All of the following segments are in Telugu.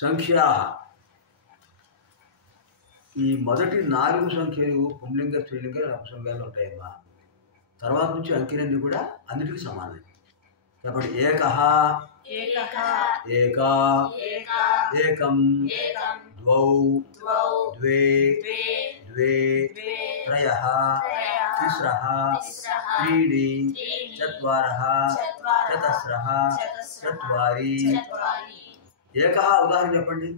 సంఖ్యా ఈ మొదటి 4 సంఖ్యలు పుంలింగ స్త్రీలింగ నపుంసకలింగాలు ఉంటాయమ్మా. తర్వాత నుంచి అంకెలన్నీ కూడా అన్నిటికీ సమానం. కాబట్టి ఏకః ఏకా ఏకం ద్వౌ ద్వే ద్వే త్రయః తిస్రః త్రీణి చత్వారః చతస్రః చత్వారి. ఏకః ఉదాహరణ చెప్పండి.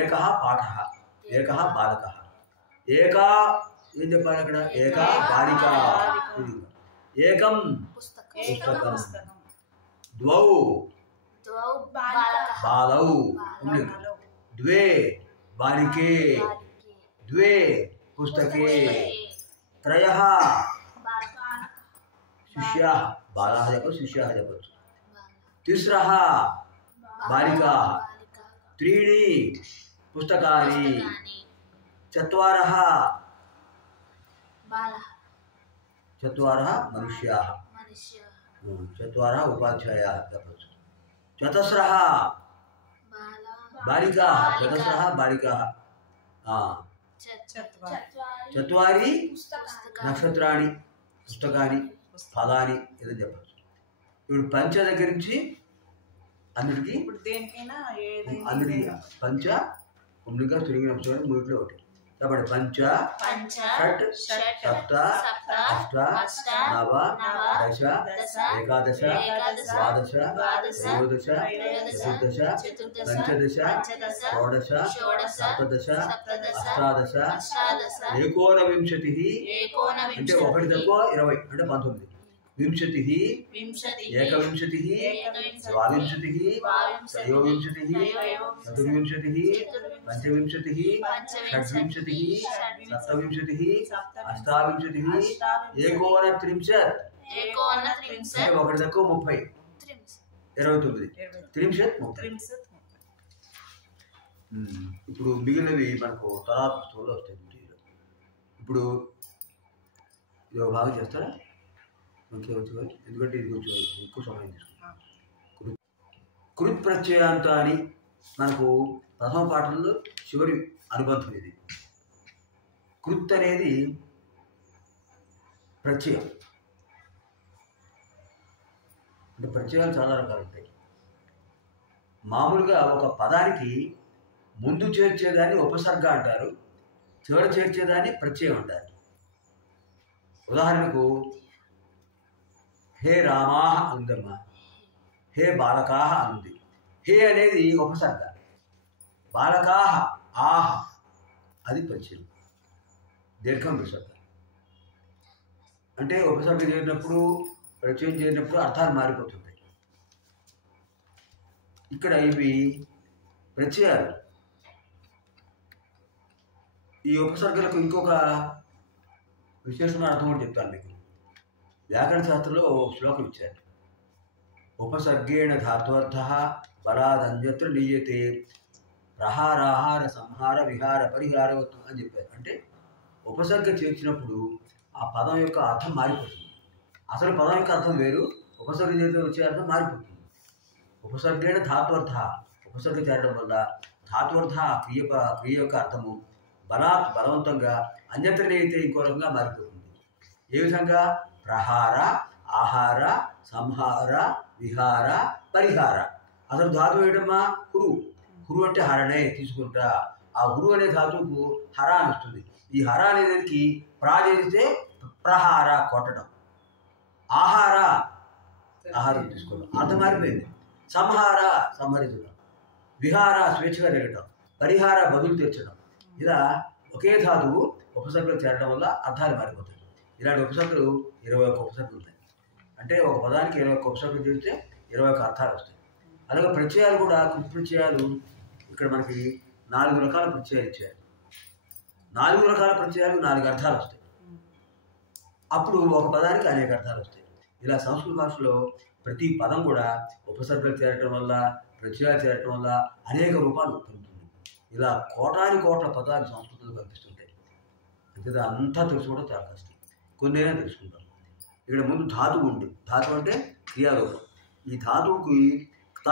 ఏకః పాఠః, ఏకః బాలకः. ఏకా ఏం చెప్పాలి అక్కడ? ఏకా బాలిక. ఏకం పుస్తకం. ద్వౌ బాలౌ ద్వే బాలికే ద్వే పుస్తకే త్రయః శిష్యాः బాలాः చెప్పచ్చు, శిష్యాः చెప్పచ్చు. తిస్రః బాలికాः त्रीणि पुस्तकानि चत्वारः मनुष्याः चत्वारः उपाध्यायाः तपस्सु चतस्रः बालिकाः चतस्रः बालिकाः चत्वारि नक्षत्राणि पुस्तकानि फलानि इदं చెప్పచ్చు. ఇప్పుడు పంచ దగ్గర నుంచి అన్నిటికీ అన్నిటి పంచ పుంలింగ స్త్రీలింగ నపుంసకలింగం మూడిట్లో ఒకటి. కాబట్టి పంచ షట్ సప్త అష్ట నవ దశ ఏకాదశ ద్వాదశ త్రయోదశ చతుర్దశ పంచదశ షోడశ సప్తదశ అష్టాదశ ఏకోనవింశతిః అంటే ఒకటి తక్కువ 20 అంటే 19. विंशतिः एकविंशतिः द्वाविंशतिः त्रयोविंशतिः चतुर्विंशतिः पंचविंशतिः षड्विंशतिः सप्तविंशतिः अष्टाविंशतिः एकोनत्रिंशत् ఒకటి తక్కువ 30 29 త్రింశత్ 30. ఇప్పుడు మిగిలినవి మనకు తర్వాత పుస్తకంలో వస్తాయి. ఇప్పుడు ఇది ఒక భాగం చేస్తారా? ఎందుకంటే ఇది కొంచెం ఎక్కువ సమయం తీసుకుంటాం. కృత్ ప్రత్యయాంతాన్ని మనకు ప్రథమ పాఠంలో చివరి అనుబంధం ఇది. కృత్ అనేది ప్రత్యయం. అంటే ప్రత్యయాలు చాలా రకాలు ఉంటాయి. మామూలుగా ఒక పదానికి ముందు చేర్చేదాన్ని ఉపసర్గ అంటారు, చివర చేర్చేదాన్ని ప్రత్యయం అంటారు. ఉదాహరణకు హే రామాః అందమ్మా, హే బాలకాః అంది. హే అనేది ఉపసర్గ, బాలకాః ఆహ అది ప్రత్యయం, దీర్ఘం విసర్గ. అంటే ఉపసర్గ చేరినప్పుడు ప్రత్యయం చేరినప్పుడు అర్థాలు మారిపోతుంటాయి. ఇక్కడ ఇవి ప్రత్యయాలు. ఈ ఉపసర్గలకు ఇంకొక విశేషమైన అర్థం కూడా చెప్తాను మీకు. వ్యాకరణ శాస్త్రంలో శ్లోకం ఇచ్చారు. ఉపసర్గేణ ధాత్వర్థః బలాదన్యత్ర లీయతే ప్రహారాహార సంహార విహార పరిహారవత్తు అని చెప్పారు. అంటే ఉపసర్గ చేర్చినప్పుడు ఆ పదం యొక్క అర్థం మారిపోతుంది. అసలు పదం యొక్క అర్థం వేరు, ఉపసర్గ చేస్తే వచ్చే అర్థం మారిపోతుంది. ఉపసర్గేణ ధాత్వర్థ, ఉపసర్గ చేరడం వల్ల ధాత్వర్థ క్రియ యొక్క అర్థము బలవంతంగా అన్యత్ర లీయతే ఇంకో రకంగా మారిపోతుంది. ఏ విధంగా? ప్రహార ఆహార సంహార విహార పరిహార. అసలు ధాతువు ఏంటమ్మా? హురు. హురు అంటే హరణే తీసుకుంటా. ఆ హురు అనే ధాతువుకు హర అని వస్తుంది. ఈ హర అనేదానికి ప్రా చేస్తే ప్రహార కొట్టడం, ఆహార ఆహారం తీసుకోవడం, అర్థం మారిపోయింది. సంహార సంహరించడం, విహార స్వేచ్ఛగా తిరగటం, పరిహార బదులు తీర్చడం. ఇలా ఒకే ధాతువు ఉపసర్గలు చేరడం వల్ల అర్థాలు మారిపోతాయి. ఇలాంటి ఉపసర్గలు 21 ఉపసర్గలు ఉంటాయి. అంటే ఒక పదానికి 21 ఉపసర్గలు చేస్తే 21 అర్థాలు వస్తాయి. అలాగే ప్రత్యయాలు కూడా, కృత్ ప్రత్యయాలు ఇక్కడ మనకి 4 రకాల ప్రత్యయాలు ఇచ్చారు. 4 రకాల ప్రత్యయాలు 4 అర్థాలు వస్తాయి. అప్పుడు ఒక పదానికి అనేక అర్థాలు వస్తాయి. ఇలా సంస్కృత భాషలో ప్రతి పదం కూడా ఉపసర్గలు చేరటం వల్ల, ప్రత్యయాలు చేరటం వల్ల అనేక రూపాలు పొందుతుంది. ఇలా కోటాని కోట్ల పదాలు సంస్కృతంలో కనిపిస్తుంటాయి. అంతే అంతా తెలుసుకోవడం చాలా కష్టం, కొన్నైనా తెలుసుకుంటాం. ఇక్కడ ముందు ధాతువు ఉంది. ధాతువు అంటే క్రియారూపం. ఈ ధాతువుకి త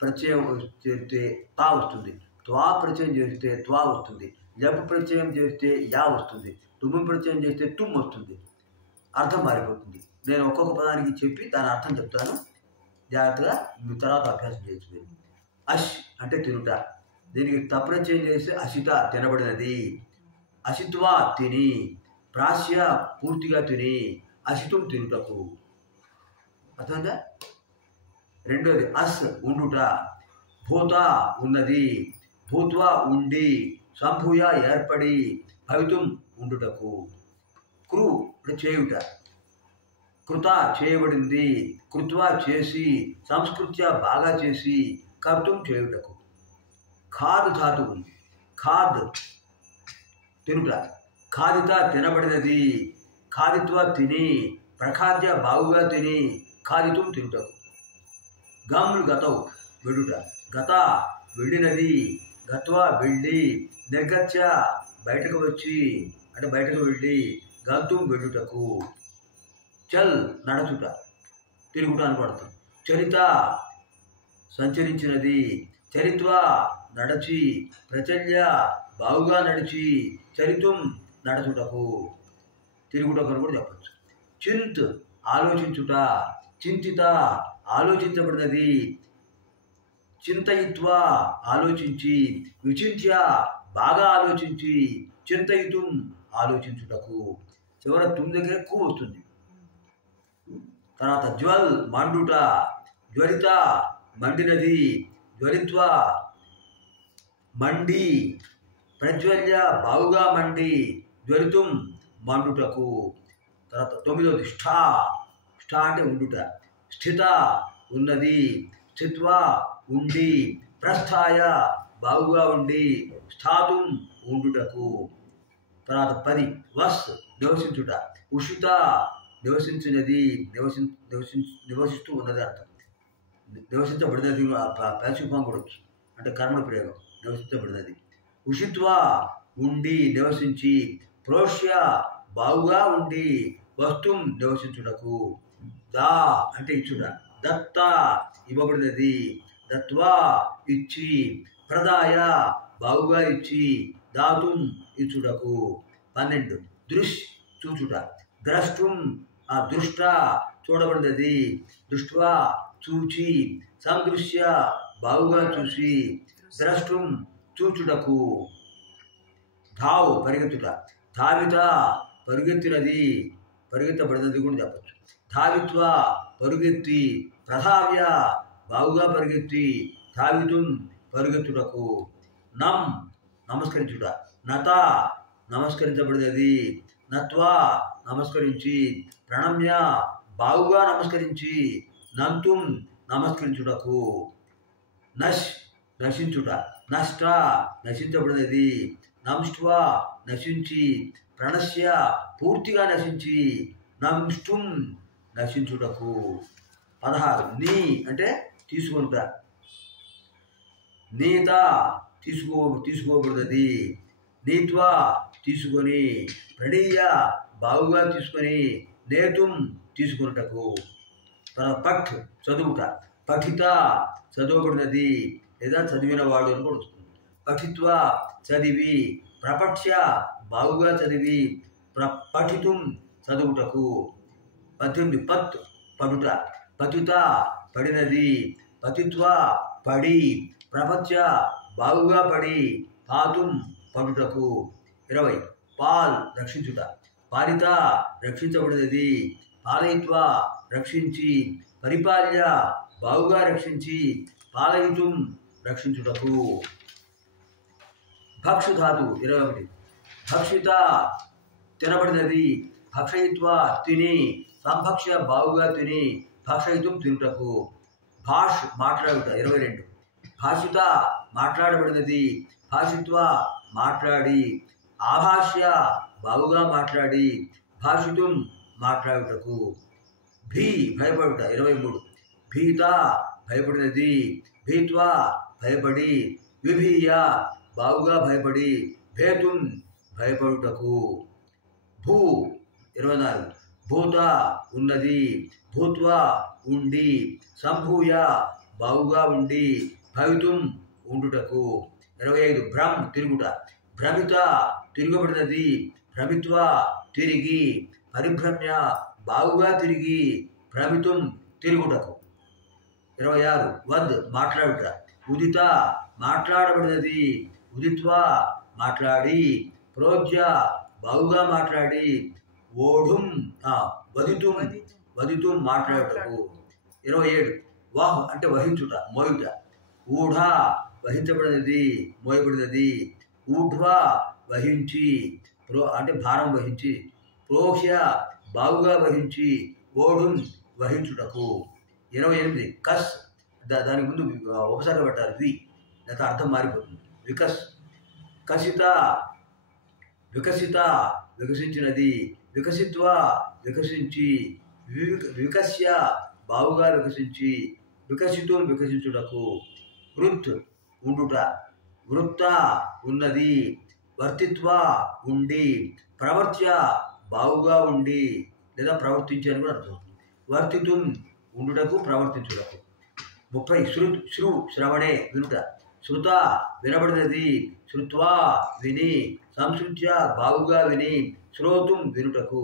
ప్రత్యయం చేరితే తా వస్తుంది. త్వా ప్రత్యయం చేరితే త్వా వస్తుంది. జబ్ ప్రత్యయం చేరితే యా వస్తుంది. తుమ్ ప్రత్యయం చేస్తే తుమ్ వస్తుంది. అర్థం మారిపోతుంది. నేను ఒక్కొక్క పదానికి చెప్పి దాని అర్థం చెప్తాను. జాగ్రత్తగా తర్వాత అభ్యాసం చేయొచ్చు. అష్ అంటే తినుట. దీనికి తప్రత్యయం చేస్తే అసిత తినబడినది. అసిత్వా తిని. ప్రాస్య పూర్తిగా తిని. అసితం తినుటకు. అర్థంగా? రెండోది అస్ ఉండుట. భూత ఉన్నది. భూత్వా ఉండి. సంభూయ ఏర్పడి. భవితుం ఉండుటకు. కృ అంటే చేయుట. కృత చేయబడింది. కృత్వా చేసి. సంస్కృత్య బాగా చేసి. కర్తుం చేయుటకు. ఖాద్ ధాతువు. ఖాద్ తినుట. ఖాదిత తినబడినది. ఖాదిత్వ తిని. ప్రఖాద్య బాగుగా తిని. ఖాదితుం తినుటకు. గమ్లు గతవు వెడుట. గత వెళ్ళినది. గత్వా వెళ్ళి. నిర్గత్య బయటకు వచ్చి అంటే బయటకు వెళ్ళి. గంతుం వెళ్ళుటకు. చల్ నడచుట. తిరుగుట అని పడతాం. చరిత సంచరించినది. చరిత్వ నడచి. ప్రచల్య బాగుగా నడిచి. చరితుం నడచుటకు. తిరుగుటకు అని కూడా చెప్పచ్చు. చింత్ ఆలోచించుట. చింతిత ఆలోచించబడినది. చింతయిత్వ ఆలోచించి. విచింత్య బాగా ఆలోచించి. చింతయితుం ఆలోచించుటకు. చివర తుమ్ దగ్గర కు వస్తుంది. తర్వాత జ్వల్ మండుట. జ్వలిత మండినది. జ్వలిత్వ మండి. ప్రజ్వల్య బావుగా మండి. జ్వలితుం మండుటకు. తర్వాత తొమ్మిదవది ష్ఠా. ష్ఠా అంటే ఉండుట. స్థిత ఉన్నది. స్థిత్వా ఉండి. ప్రస్థాయ బాగుగా ఉండి. స్థాతుం ఉండుటకు. తర్వాత 10 వస్ నివసించుట. ఉషిత నివసించినది. నివసిస్తూ ఉన్నది అర్థం. నివసించబడినది ప్యాసివ్ ఫామ్ కూడా వచ్చు. అంటే కర్మల ప్రయోగం. నివసించబడినది. ఉషిత్వ ఉండి నివసించి. ప్రోష్య బాగుగా ఉండి. వస్తుం నివసించుటకు. దా అంటే ఇచ్చుట. దత్త ఇవ్వబడినది. దత్వా ఇచ్చి. ప్రదాయ బాగుగా ఇచ్చి. దాతుం ఇచ్చుటకు. 12 దృశ్ చూచుట. ద్రష్టుం దృష్ట చూడబడినది. దృష్ట్వా చూచి. సందృశ్య బాగుగా చూసి. ద్రష్టుం చూచుటకు. ధావ్ పరిగెత్తుట. ధావిత పరుగెత్తినది. పరిగెత్తబడినది కూడా చెప్పచ్చు. ధావిత్వ పరుగెత్తి. ప్రధావ్య బాగుగా పరిగెత్తి. ధావితుం పరుగెత్తుటకు. నం నమస్కరించుట. నత నమస్కరించబడినది. నత్వా నమస్కరించి. ప్రణమ్య బాగుగా నమస్కరించి. నంతుం నమస్కరించుటకు. నశ్ నశించుట. నష్ట నశించబడినది. నంష్ట్వా నశించి. ప్రణశ్య పూర్తిగా నశించి. నంష్టుం నశించుటకు. 16 నీ అంటే తీసుకొనుట. నీత తీసుకోబడినది. నీత్వా తీసుకొని. ప్రణీయ బాగుగా తీసుకొని. నేతుం తీసుకొనుటకు. పఠ్ చదువుట. పఠిత చదవబడినది లేదా చదివిన వాడు అని కూడా వస్తుంది. పఠిత్వ చదివి. ప్రపఠ్య బాగుగా చదివి. పఠితుం చదువుటకు. 18 పత్ పడుట. పతిత పడినది. పతిత్వ పడి. ప్రపంచ బాగుగా పడి. పాతుం పడుటకు. 20 పాల్ రక్షించుట. పాలిత రక్షించబడినది. పాలయిత్వ రక్షించి. పరిపాల్య బాగుగా రక్షించి. పాలయితుం రక్షించుటకు. భక్షు ధాతు 21 భక్షిత తినబడినది. భక్షయిత్వ తిని. సంభక్ష్య బాగుగా తిని. భాషయితుం తినుటకు. భాష్ మాట్లాడుట 22 భాషిత మాట్లాడబడినది. భాషిత్వ మాట్లాడి. ఆభాష్య బాగుగా మాట్లాడి. భాషితుం మాట్లాడుటకు. భీ భయపడుట 23 భీత భయపడినది. భీత్వా భయపడి. విభీయ బాగుగా భయపడి. భేతుం భయపడుటకు. భూ 24 భూత ఉన్నది. భూత్వా ఉండి. సంభూయ బాగుగా ఉండి, భవితుం ఉండుటకు. 25 భ్రమ్ తిరుగుట, భ్రమిత తిరుగుబడినది, భ్రమిత్వ తిరిగి, పరిభ్రమ్య బాగుగా తిరిగి, భ్రమితుం తిరుగుటకు. 26 వద్ మాట్లాడుట, ఉదిత మాట్లాడబడినది, ఉదిత్వ మాట్లాడి, ప్రోజ్య బాగుగా మాట్లాడి, ఓఢుం వదితుం వదితుం మాట్లాడుటకు. 27 వాహ్ అంటే వహించుట, మోయుట, ఊఢ వహించబడినది, మోయబడినది, ఊఢ్వ వహించి, అంటే భారం వహించి, ప్రోహ్య బాగుగా వహించి, ఓఢుం వహించుటకు. 28 కస్ దానికి ముందు ఉపసర్గ పెట్టాలి, వి, లేకపోతే అర్థం మారిపోతుంది. వికస్ కసిత వికసిత వికసించినది, వికసిత్వ వికసించి, వికస్య బాగుగా వికసించి, వికసితుం వికసించుటకు. వృత్ ఉండుట, వృత్త ఉన్నది, వర్తిత్వ ఉండి, ప్రవర్త్య బాగుగా ఉండి లేదా ప్రవర్తించి అని కూడా అర్థం. వర్తితుం ఉండుటకు, ప్రవర్తించుటకు. 30 శ్రు శ్రవణే వినుట, శృత వినబడినది, శృత్వా విని, సంశృత్య బాగుగా విని, శ్రోతుం వినుటకు.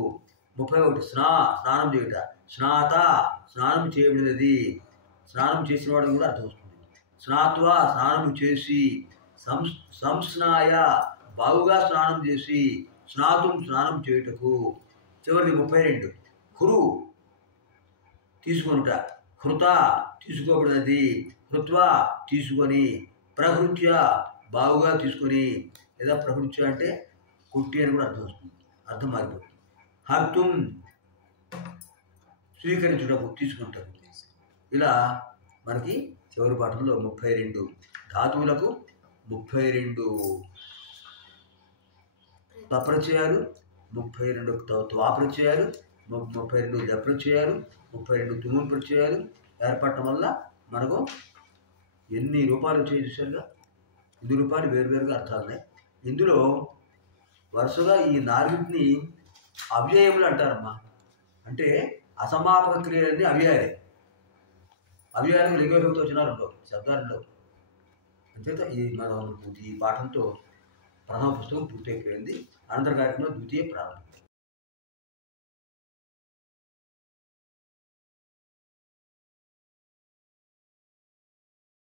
31 స్నానం చేయుట, స్నాత స్నానం చేయబడినది, స్నానం చేసిన వాడిని కూడా అర్థం వస్తుంది. స్నాత్వా స్నానం చేసి, సంస్నాయ బాగుగా స్నానం చేసి, స్నాతుం స్నానం చేయుటకు. చివరిది 32 హృ తీసుకొనుట, హృత తీసుకోబడినది, హృత్వ తీసుకొని, ప్రహృత్య బాగుగా తీసుకొని లేదా ప్రహృత్య అంటే కొట్టి అని కూడా అర్థం వస్తుంది, అర్థం మారిపోతుంది. హర్తుం స్వీకరించుటకు, తీసుకుంటారు. ఇలా మనకి చివరి పాఠంలో 32 ధాతువులకు 32 తప్రత్యయాలు, 32 త్వాప్రత్యయాలు, 32 లప్రత్యయాలు, 32 తుముల్ ప్రత్యయాలు ఏర్పడటం వల్ల మనకు ఎన్ని రూపాలు వచ్చాయి చూసారుగా. 8 రూపాయలు వేరువేరుగా అర్థాలున్నాయి. ఇందులో వరుసగా ఈ 4ని అవ్యయములు అంటారమ్మా. అంటే అసమాపక క్రియలన్నీ అవ్యయాలే. అవ్యయాలకు లింగవిభక్తి వచ్చినా ఉండవు, శబ్దాలు ఉండవు. అంచేత ఈ పాఠంతో ప్రథమ పుస్తకం పూర్తయిపోయింది. అనంతర కార్యక్రమంలో ద్వితీయ ప్రారంభం.